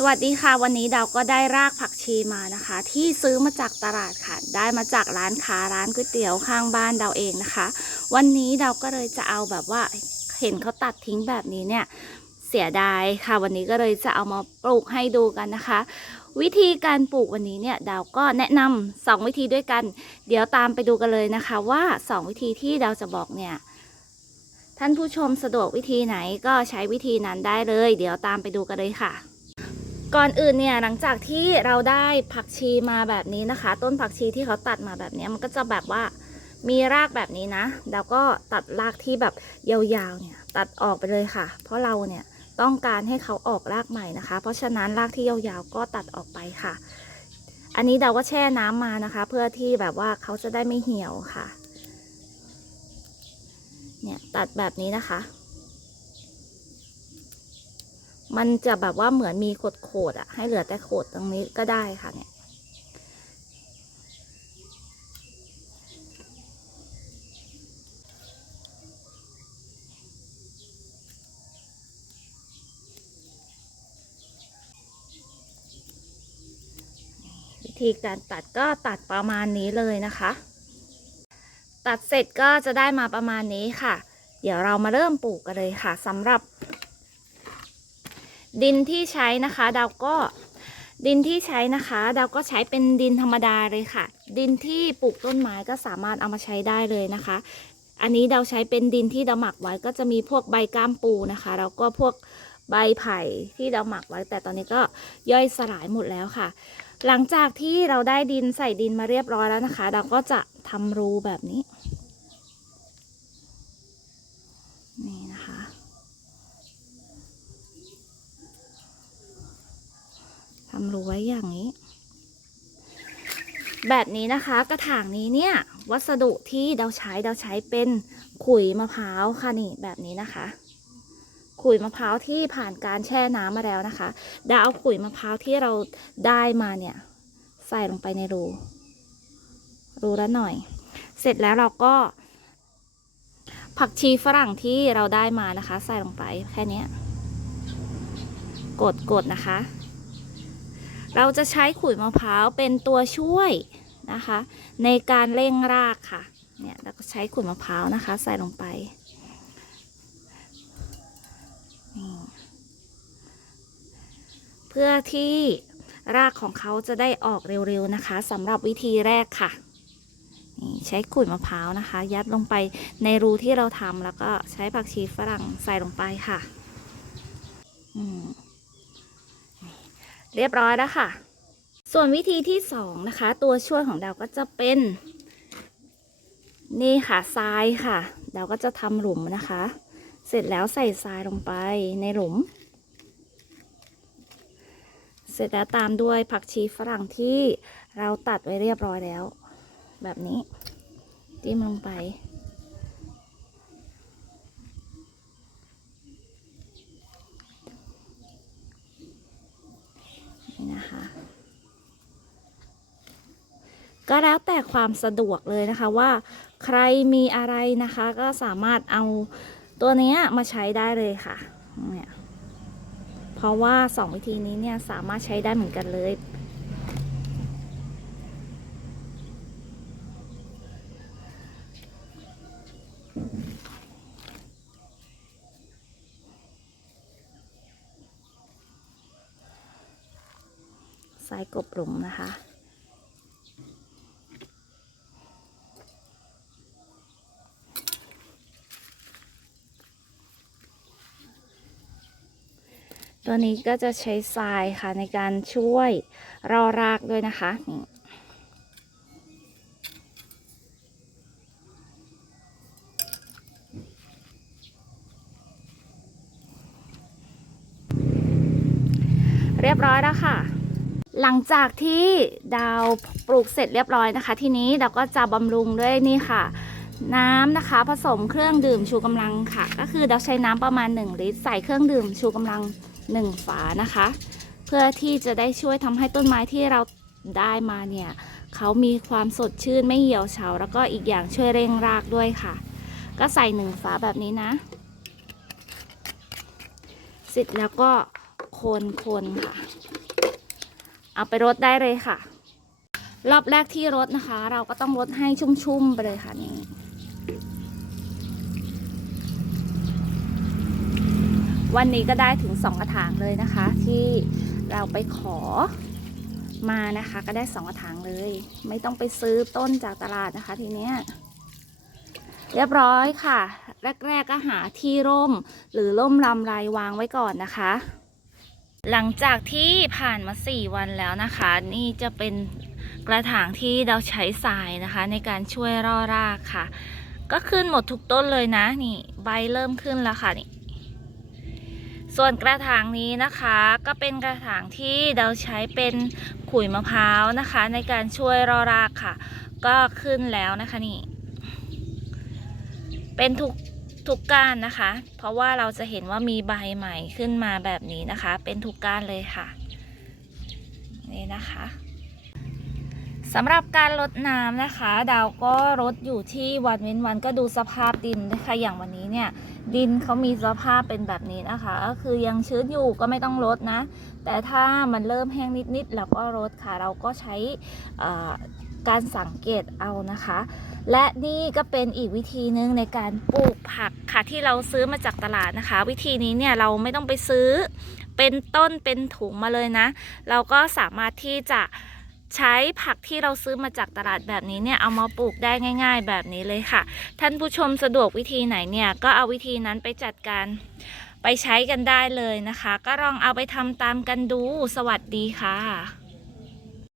สวัสดีค่ะ วันนี้ดาวก็ได้รากผักชีมานะคะ ที่ซื้อมาจากตลาดค่ะ ได้มาจากร้านค้าร้านก๋วยเตี๋ยวข้างบ้านดาวเองนะคะ วันนี้ดาวก็เลยจะเอาแบบว่าเห็นเขาตัดทิ้งแบบนี้เนี่ยเสียดายค่ะ วันนี้ก็เลยจะเอามาปลูกให้ดูกันนะคะ วิธีการปลูกวันนี้เนี่ยดาวก็แนะนำสองวิธีด้วยกัน เดี๋ยวตามไปดูกันเลยนะคะ ว่าสองวิธีที่ดาวจะบอกเนี่ยท่านผู้ชมสะดวกวิธีไหนก็ใช้วิธีนั้นได้เลย เดี๋ยวตามไปดูกันเลยค่ะ ก่อนอื่นเนี่ยหลังจากที่เราได้ผักชีมาแบบนี้นะคะ ต้นผักชีที่เขาตัดมาแบบนี้มันก็จะแบบว่ามีรากแบบนี้นะเราก็ตัดรากที่แบบยาวๆเนี่ย ตัดออกไปเลยค่ะ เพราะเราเนี่ยต้องการให้เขาออกรากใหม่นะคะ เพราะฉะนั้นรากที่ยาวๆก็ตัดออกไปค่ะ อันนี้เราก็แช่น้ำมานะคะ เพื่อที่แบบว่าเขาจะได้ไม่เหี่ยวค่ะ เนี่ยตัดแบบนี้นะคะ มันจะแบบว่าเหมือนมีโขดโขดๆอะให้เหลือแต่โขดตรงนี้ก็ได้ค่ะเนี่ย วิธีการตัดก็ตัดประมาณนี้เลยนะคะ ตัดเสร็จก็จะได้มาประมาณนี้ค่ะ เดี๋ยวเรามาเริ่มปลูกกันเลยค่ะสำหรับ ดินที่ใช้นะคะดาวก็ดินที่ใช้นะคะดาวก็ใช้เป็นดินธรรมดาเลยค่ะ ดินที่ปลูกต้นไม้ก็สามารถเอามาใช้ได้เลยนะคะ อันนี้เราใช้เป็นดินที่เราหมักไว้ก็จะมีพวกใบก้ามปูนะคะแล้วก็พวกใบไผ่ที่เราหมักไว้ แต่ตอนนี้ก็ย่อยสลายหมดแล้วค่ะ หลังจากที่เราได้ดินใส่ดินมาเรียบร้อยแล้วนะคะ เราก็จะทำรูแบบนี้นะคะ ทำรูไว้อย่างนี้ แบบนี้นะคะกระถางนี้เนี่ย วัสดุที่เราใช้เราใช้เป็นขุยมะพร้าวค่ะนี่แบบนี้นะคะ ขุยมะพร้าวที่ผ่านการแช่น้ำมาแล้วนะคะดาเอาขุยมะพร้าวที่เราได้มาเนี่ย ใส่ลงไปในรูรูละหน่อย เสร็จแล้วเราก็ผักชีฝรั่งที่เราได้มานะคะ ใส่ลงไปแค่นี้ กดกดนะคะ เราจะใช้ขุยมะพร้าวเป็นตัวช่วยนะคะ ในการเร่งรากค่ะ เนี่ยเราก็ใช้ขุยมะพร้าวนะคะ ใส่ลงไปเพื่อที่รากของเขาจะได้ออกเร็วๆนะคะสำหรับวิธีแรกค่ะใช้ขุยมะพร้าวนะคะ ยัดลงไปในรูที่เราทำแล้วก็ใช้ผักชีฝรั่งใส่ลงไปค่ะอืม เรียบร้อยแล้วค่ะ ส่วนวิธีที่สองนะคะ ตัวช่วยของเราก็จะเป็น นี่ค่ะทรายค่ะเราก็จะทำหลุมนะคะ เสร็จแล้วใส่ทรายลงไปในหลุม เสร็จแล้วตามด้วยผักชีฝรั่งที่เราตัดไว้เรียบร้อยแล้ว แบบนี้จิ้มลงไป นะคะ ก็แล้วแต่ความสะดวกเลยนะคะว่าใครมีอะไรนะคะก็สามารถเอาตัวนี้มาใช้ได้เลยค่ะเนี่ยเพราะว่าสองวิธีนี้เนี่ยสามารถใช้ได้เหมือนกันเลย สายกบหลุมนะคะ ตัวนี้ก็จะใช้ทรายค่ะในการช่วยรอรากด้วยนะคะนี่เรียบร้อยแล้วค่ะ หลังจากที่ดาวปลูกเสร็จเรียบร้อยนะคะ ทีนี้เราก็จะบำรุงด้วยนี่ค่ะ น้ำนะคะผสมเครื่องดื่มชูกำลังค่ะ ก็คือเราใช้น้ำประมาณ 1 ลิตร ใส่เครื่องดื่มชูกำลัง 1 ฝานะคะ เพื่อที่จะได้ช่วยทำให้ต้นไม้ที่เราได้มาเนี่ยเขามีความสดชื่นไม่เหี่ยวเฉาแล้วก็อีกอย่างช่วยเร่งรากด้วยค่ะ ก็ใส่หนึ่งฝาแบบนี้นะเสร็จแล้วก็คนคนค่ะ เอาไปรดได้เลยค่ะ รอบแรกที่รดนะคะ เราก็ต้องรดให้ชุ่มๆไปเลยค่ะนี่วันนี้ก็ได้ถึงสองกระถางเลยนะคะ ที่เราไปขอมานะคะ ก็ได้สองกระถางเลย ไม่ต้องไปซื้อต้นจากตลาดนะคะ ทีเนี้ยเรียบร้อยค่ะ แรก ๆ ก็หาที่ร่มหรือร่มลำไรวางไว้ก่อนนะคะ หลังจากที่ผ่านมา 4 วันแล้วนะคะ นี่จะเป็นกระถางที่เราใช้ทรายนะคะ ในการช่วยร่อรากค่ะ ก็ขึ้นหมดทุกต้นเลยนะนี่ใบเริ่มขึ้นแล้วค่ะนี่ส่วนกระถางนี้นะคะก็เป็นกระถางที่เราใช้เป็นขุยมะพร้าวนะคะ ในการช่วยร่อรากค่ะ ก็ขึ้นแล้วนะคะนี่ เป็นทุก ทุกก้านนะคะ เพราะว่าเราจะเห็นว่ามีใบใหม่ขึ้นมาแบบนี้นะคะ เป็นทุกก้านเลยค่ะ นี่นะคะสำหรับการลดน้ำนะคะ ดาวก็ลดอยู่ที่วันเว้นวันก็ดูสภาพดินนะคะอย่างวันนี้เนี่ย ดินเขามีสภาพเป็นแบบนี้นะคะ ก็คือยังชื้นอยู่ก็ไม่ต้องลดนะ แต่ถ้ามันเริ่มแห้งนิดๆเราก็ลดค่ะ เราก็ใช้ การสังเกตเอานะคะ และนี่ก็เป็นอีกวิธีหนึ่งในการปลูกผักค่ะที่เราซื้อมาจากตลาดนะคะ วิธีนี้เนี่ยเราไม่ต้องไปซื้อเป็นต้นเป็นถุงมาเลยนะ เราก็สามารถที่จะใช้ผักที่เราซื้อมาจากตลาดแบบนี้เนี่ยเอามาปลูกได้ง่าย ๆ แบบนี้เลยค่ะ ท่านผู้ชมสะดวกวิธีไหนเนี่ยก็เอาวิธีนั้นไปจัดการไปใช้กันได้เลยนะคะ ก็ลองเอาไปทำตามกันดูสวัสดีค่ะ